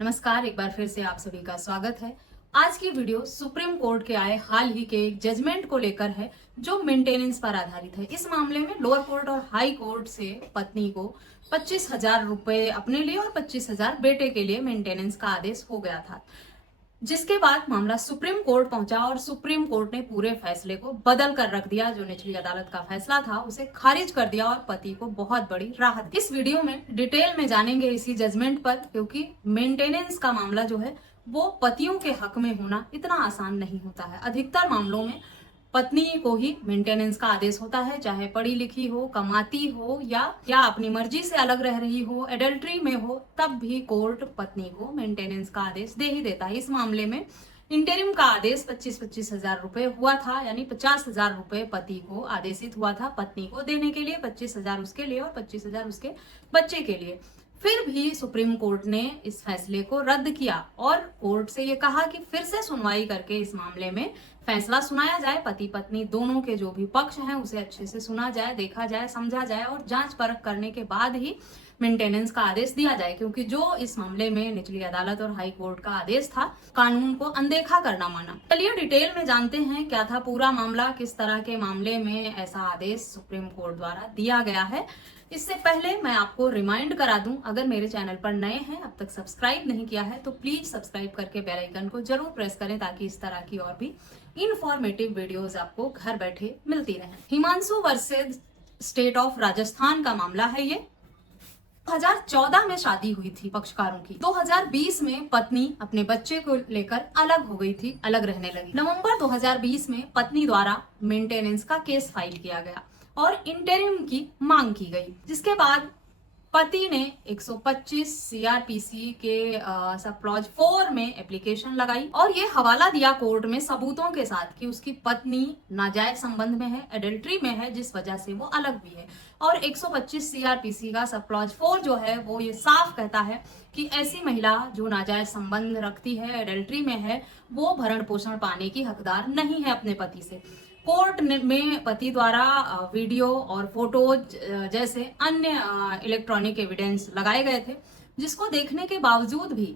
नमस्कार, एक बार फिर से आप सभी का स्वागत है। आज की वीडियो सुप्रीम कोर्ट के आए हाल ही के एक जजमेंट को लेकर है जो मेंटेनेंस पर आधारित है। इस मामले में लोअर कोर्ट और हाई कोर्ट से पत्नी को 25,000 रुपए अपने लिए और 25,000 बेटे के लिए मेंटेनेंस का आदेश हो गया था, जिसके बाद मामला सुप्रीम कोर्ट पहुंचा और सुप्रीम कोर्ट ने पूरे फैसले को बदल कर रख दिया। जो निचली अदालत का फैसला था उसे खारिज कर दिया और पति को बहुत बड़ी राहत। इस वीडियो में डिटेल में जानेंगे इसी जजमेंट पर, क्योंकि मेंटेनेंस का मामला जो है वो पतियों के हक में होना इतना आसान नहीं होता है। अधिकतर मामलों में पत्नी को ही मेंटेनेंस का आदेश होता है, चाहे पढ़ी लिखी हो, कमाती हो या अपनी मर्जी से अलग रह रही हो, एडल्ट्री में हो, तब भी कोर्ट पत्नी को मेंटेनेंस का आदेश दे ही देता है। इस मामले में इंटरिम का आदेश 25 हजार रुपए हुआ था, यानी 50,000 रुपए पति को आदेशित हुआ था पत्नी को देने के लिए, 25,000 उसके लिए और 25,000 उसके बच्चे के लिए। फिर भी सुप्रीम कोर्ट ने इस फैसले को रद्द किया और कोर्ट से ये कहा कि फिर से सुनवाई करके इस मामले में फैसला सुनाया जाए। पति पत्नी दोनों के जो भी पक्ष हैं उसे अच्छे से सुना जाए, देखा जाए, समझा जाए और जांच परख करने के बाद ही मेंटेनेंस का आदेश दिया जाए, क्योंकि जो इस मामले में निचली अदालत और हाई कोर्ट का आदेश था, कानून को अनदेखा करना माना। चलिए डिटेल में जानते हैं क्या था पूरा मामला, किस तरह के मामले में ऐसा आदेश सुप्रीम कोर्ट द्वारा दिया गया है। इससे पहले मैं आपको रिमाइंड करा दूं, अगर मेरे चैनल पर नए हैं, अब तक सब्सक्राइब नहीं किया है तो प्लीज सब्सक्राइब करके बेल आइकन को जरूर प्रेस करें, ताकि इस तरह की और भी इंफॉर्मेटिव वीडियोस आपको घर बैठे मिलती रहें। Himanshu versus state of Rajasthan का मामला है ये। 2014 में शादी हुई थी पक्षकारों की। 2020 में पत्नी अपने बच्चे को लेकर अलग हो गई थी, अलग रहने लगी। नवंबर 2020 में पत्नी द्वारा मेंटेनेंस का केस फाइल किया गया और इंटरिम की मांग की गई, जिसके बाद पति ने 125 सीआरपीसी के सब क्लॉज 4 में एप्लीकेशन लगाई और ये हवाला दिया कोर्ट में सबूतों के साथ कि उसकी पत्नी नाजायज संबंध में है, एडल्ट्री में है, जिस वजह से वो अलग भी है। और 125 सीआरपीसी का सब क्लॉज 4 जो है वो ये साफ कहता है कि ऐसी महिला जो नाजायज संबंध रखती है, एडल्ट्री में है, वो भरण पोषण पाने की हकदार नहीं है अपने पति से। कोर्ट में पति द्वारा वीडियो और फोटोज जैसे अन्य इलेक्ट्रॉनिक एविडेंस लगाए गए थे, जिसको देखने के बावजूद भी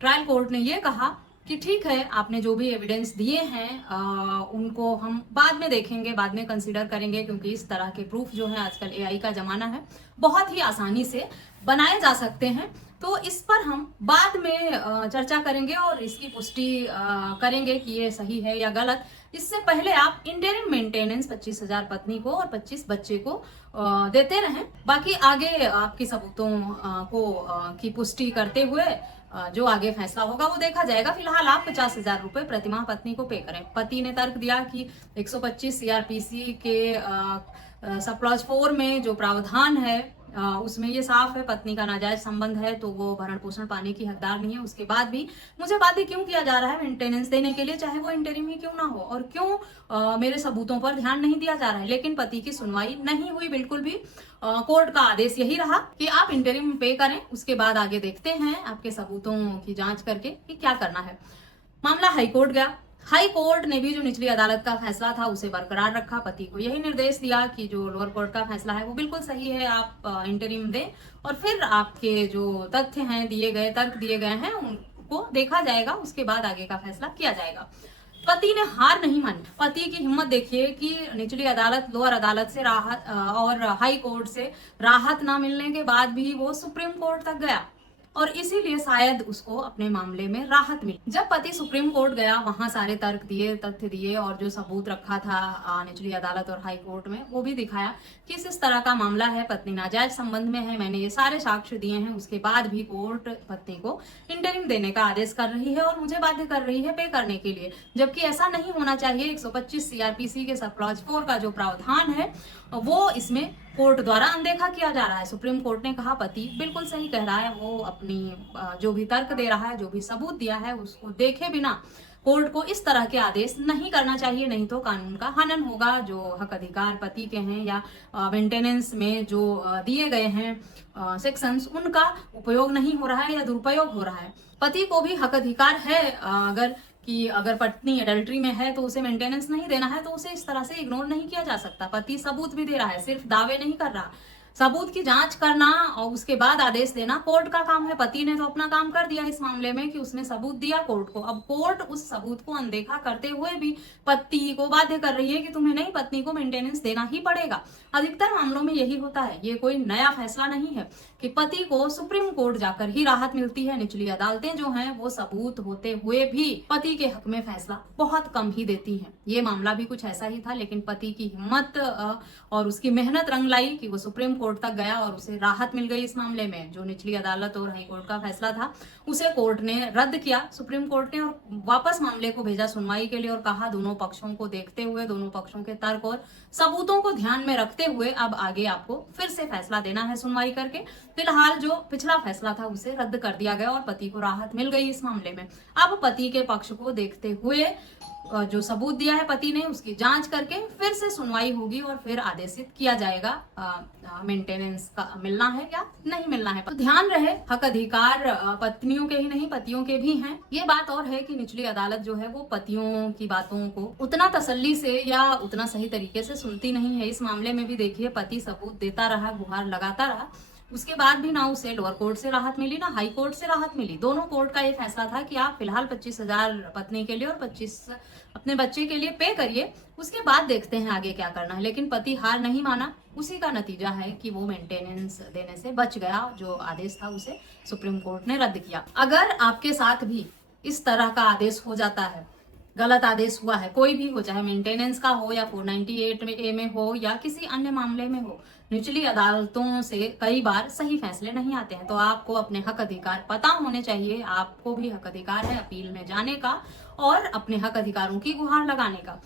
ट्रायल कोर्ट ने यह कहा कि ठीक है, आपने जो भी एविडेंस दिए हैं उनको हम बाद में देखेंगे, बाद में कंसीडर करेंगे, क्योंकि इस तरह के प्रूफ जो है, आजकल एआई का जमाना है, बहुत ही आसानी से बनाए जा सकते हैं। तो इस पर हम बाद में चर्चा करेंगे और इसकी पुष्टि करेंगे कि ये सही है या गलत। इससे पहले आप इंटरिम मेंटेनेंस 25,000 पत्नी को और 25 बच्चे को देते रहें। बाकी आगे आपकी सबूतों की पुष्टि करते हुए जो आगे फैसला होगा वो देखा जाएगा। फिलहाल आप 50,000 रुपए प्रतिमाह पत्नी को पे करें। पति ने तर्क दिया कि 125 सीआरपीसी के सब क्लॉज 4 में जो प्रावधान है उसमें ये साफ है पत्नी का नाजायज संबंध है, तो वो भरण पोषण पाने की हकदार नहीं है। उसके बाद भी मुझे बाध्य क्यों किया जा रहा है मेंटेनेंस देने के लिए, चाहे वो इंटरिम ही क्यों ना हो, और क्यों मेरे सबूतों पर ध्यान नहीं दिया जा रहा है। लेकिन पति की सुनवाई नहीं हुई बिल्कुल भी। कोर्ट का आदेश यही रहा कि आप इंटरिम पे करें, उसके बाद आगे देखते हैं आपके सबूतों की जांच करके कि क्या करना है। मामला हाईकोर्ट गया। हाई कोर्ट ने भी जो निचली अदालत का फैसला था उसे बरकरार रखा। पति को यही निर्देश दिया कि जो लोअर कोर्ट का फैसला है वो बिल्कुल सही है, आप इंटरिम दें और फिर आपके जो तथ्य हैं दिए गए, तर्क दिए गए हैं, उनको देखा जाएगा, उसके बाद आगे का फैसला किया जाएगा। पति ने हार नहीं मानी। पति की हिम्मत देखिए कि निचली अदालत, लोअर अदालत से राहत और हाई कोर्ट से राहत ना मिलने के बाद भी वो सुप्रीम कोर्ट तक गया और इसीलिए शायद उसको अपने मामले में राहत मिली। जब पति सुप्रीम कोर्ट गया, वहां सारे तर्क दिए, तथ्य दिए और जो सबूत रखा था निचली अदालत और हाई कोर्ट में वो भी दिखाया कि इस तरह का मामला है, पत्नी नाजायज संबंध में है, मैंने ये सारे साक्ष्य दिए हैं। उसके बाद भी कोर्ट पत्नी को इंटरिम देने का आदेश कर रही है और मुझे बाध्य कर रही है पे करने के लिए, जबकि ऐसा नहीं होना चाहिए। 125 सीआरपीसी के सब क्लॉज 4 का जो प्रावधान है वो इसमें कोर्ट द्वारा अनदेखा किया जा रहा है। सुप्रीम कोर्ट ने कहा पति बिल्कुल सही कह रहा है, वो अपनी जो भी तर्क दे रहा है, जो भी सबूत दिया है, उसको देखे बिना कोर्ट को इस तरह के आदेश नहीं करना चाहिए, नहीं तो कानून का हनन होगा। जो हक अधिकार पति के हैं या मेंटेनेंस में जो दिए गए हैं सेक्शंस, उनका उपयोग नहीं हो रहा है या दुरुपयोग हो रहा है। पति को भी हक अधिकार है अगर पत्नी एडल्ट्री में है तो उसे मेंटेनेंस नहीं देना है, तो उसे इस तरह से इग्नोर नहीं किया जा सकता। पति सबूत भी दे रहा है, सिर्फ दावे नहीं कर रहा, सबूत की जांच करना और उसके बाद आदेश देना कोर्ट का काम है। पति ने तो अपना काम कर दिया इस मामले में कि उसने सबूत दिया कोर्ट को। अब कोर्ट उस सबूत को अनदेखा करते हुए भी पति को बाध्य कर रही है कि तुम्हें नहीं, पत्नी को मेंटेनेंस देना ही पड़ेगा। अधिकतर मामलों में यही होता है। ये कोई नया फैसला नहीं है कि पति को सुप्रीम कोर्ट जाकर ही राहत मिलती है। निचली अदालतें जो हैं वो सबूत होते हुए भी पति के हक में फैसला बहुत कम ही देती हैं। ये मामला भी कुछ ऐसा ही था, लेकिन पति की हिम्मत और उसकी मेहनत रंग लाई कि वो सुप्रीम कोर्ट तक गया और उसे राहत मिल गई इस मामले में। जो निचली अदालत और हाई कोर्ट का फैसला था उसे कोर्ट ने रद्द किया, सुप्रीम कोर्ट ने, और वापस मामले को भेजा सुनवाई के लिए और कहा दोनों पक्षों को देखते हुए, दोनों पक्षों के तर्क और सबूतों को ध्यान में रखते हुए अब आगे आपको फिर से फैसला देना है सुनवाई करके। फिलहाल जो पिछला फैसला था उसे रद्द कर दिया गया और पति को राहत मिल गई इस मामले में। अब पति के पक्ष को देखते हुए जो सबूत दिया है पति ने उसकी जांच करके फिर से सुनवाई होगी और फिर आदेशित किया जाएगा मेंटेनेंस का मिलना है या नहीं मिलना है। तो ध्यान रहे, हक अधिकार पत्नियों के ही नहीं पतियों के भी हैं। ये बात और है कि निचली अदालत जो है वो पतियों की बातों को उतना तसल्ली से या उतना सही तरीके से सुनती नहीं है। इस मामले में भी देखिए पति सबूत देता रहा, गुहार लगाता रहा, उसके बाद भी ना उसे लोअर कोर्ट से राहत मिली ना हाई कोर्ट से राहत मिली। दोनों कोर्ट का ये फैसला था कि आप फिलहाल 25,000 पत्नी के लिए और 25 अपने बच्चे के लिए पे करिए, उसके बाद देखते हैं आगे क्या करना है। लेकिन पति हार नहीं माना। उसी का नतीजा है कि वो मेंटेनेंस देने से बच गया। जो आदेश था उसे सुप्रीम कोर्ट ने रद्द किया। अगर आपके साथ भी इस तरह का आदेश हो जाता है, गलत आदेश हुआ है, कोई भी हो, चाहे मेंटेनेंस का हो या 498A में हो या किसी अन्य मामले में हो, निचली अदालतों से कई बार सही फैसले नहीं आते हैं, तो आपको अपने हक अधिकार पता होने चाहिए। आपको भी हक अधिकार है अपील में जाने का और अपने हक अधिकारों की गुहार लगाने का।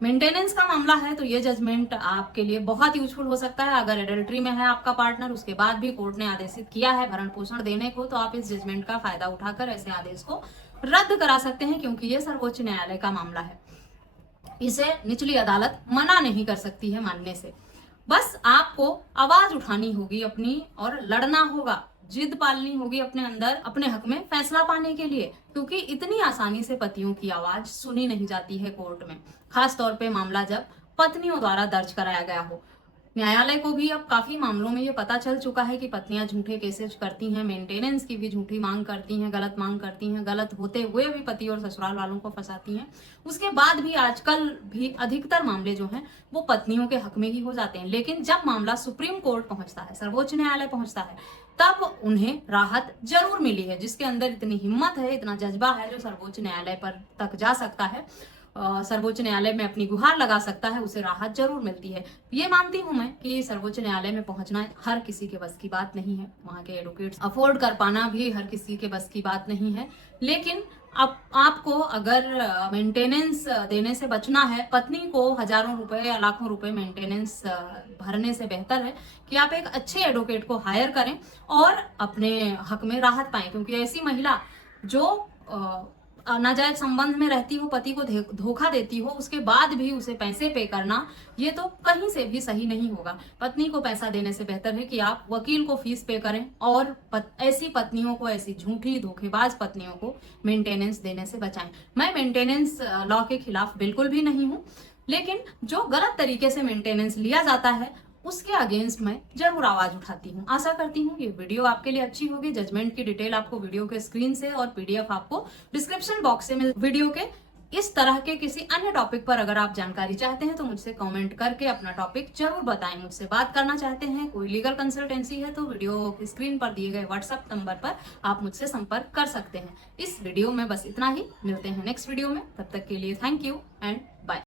मेंटेनेंस का मामला है तो ये जजमेंट आपके लिए बहुत यूजफुल हो सकता है। अगर एडल्ट्री में है आपका पार्टनर, उसके बाद भी कोर्ट ने आदेशित किया है भरण पोषण देने को, तो आप इस जजमेंट का फायदा उठाकर ऐसे आदेश को रद्द करा सकते हैं, क्योंकि ये सर्वोच्च न्यायालय का मामला है। इसे निचली अदालत मना नहीं कर सकती है मानने से। बस आपको आवाज उठानी होगी अपनी और लड़ना होगा, जिद पालनी होगी अपने अंदर अपने हक में फैसला पाने के लिए, क्योंकि इतनी आसानी से पतियों की आवाज सुनी नहीं जाती है कोर्ट में, खास तौर पे मामला जब पत्नियों द्वारा दर्ज कराया गया हो। न्यायालय को भी अब काफी मामलों में ये पता चल चुका है कि पत्नियां झूठे केसेस करती हैं, मेंटेनेंस की भी झूठी मांग करती हैं, गलत मांग करती हैं, गलत होते हुए भी पति और ससुराल वालों को फंसाती हैं। उसके बाद भी आजकल भी अधिकतर मामले जो हैं वो पत्नियों के हक में ही हो जाते हैं। लेकिन जब मामला सुप्रीम कोर्ट पहुंचता है, सर्वोच्च न्यायालय पहुंचता है, तब उन्हें राहत जरूर मिली है। जिसके अंदर इतनी हिम्मत है, इतना जज्बा है, जो सर्वोच्च न्यायालय पर तक जा सकता है, सर्वोच्च न्यायालय में अपनी गुहार लगा सकता है, उसे राहत जरूर मिलती है। ये मानती हूं मैं कि सर्वोच्च न्यायालय में पहुंचना हर किसी के बस की बात नहीं है, वहां के एडवोकेट्स अफोर्ड कर पाना भी हर किसी के बस की बात नहीं है। लेकिन अब आपको अगर मेंटेनेंस देने से बचना है, पत्नी को हजारों रुपए या लाखों रुपए मेंटेनेंस भरने से बेहतर है कि आप एक अच्छे एडवोकेट को हायर करें और अपने हक में राहत पाएं। क्योंकि ऐसी महिला जो नाजायज संबंध में रहती हो, पति को धोखा देती हो, उसके बाद भी उसे पैसे पे करना, ये तो कहीं से भी सही नहीं होगा। पत्नी को पैसा देने से बेहतर है कि आप वकील को फीस पे करें और ऐसी पत्नियों को, ऐसी झूठी धोखेबाज पत्नियों को मेंटेनेंस देने से बचाएं। मैं मेंटेनेंस लॉ के खिलाफ बिल्कुल भी नहीं हूं, लेकिन जो गलत तरीके से मेंटेनेंस लिया जाता है उसके अगेंस्ट मैं जरूर आवाज उठाती हूँ। आशा करती हूँ ये वीडियो आपके लिए अच्छी होगी। जजमेंट की डिटेल आपको वीडियो के स्क्रीन से और पीडीएफ आपको डिस्क्रिप्शन बॉक्स से मिल। वीडियो के इस तरह के किसी अन्य टॉपिक पर अगर आप जानकारी चाहते हैं तो मुझसे कमेंट करके अपना टॉपिक जरूर बताएं। मुझसे बात करना चाहते हैं, कोई लीगल कंसल्टेंसी है, तो वीडियो की स्क्रीन पर दिए गए व्हाट्सएप नंबर पर आप मुझसे संपर्क कर सकते हैं। इस वीडियो में बस इतना ही, मिलते हैं नेक्स्ट वीडियो में। तब तक के लिए थैंक यू एंड बाय।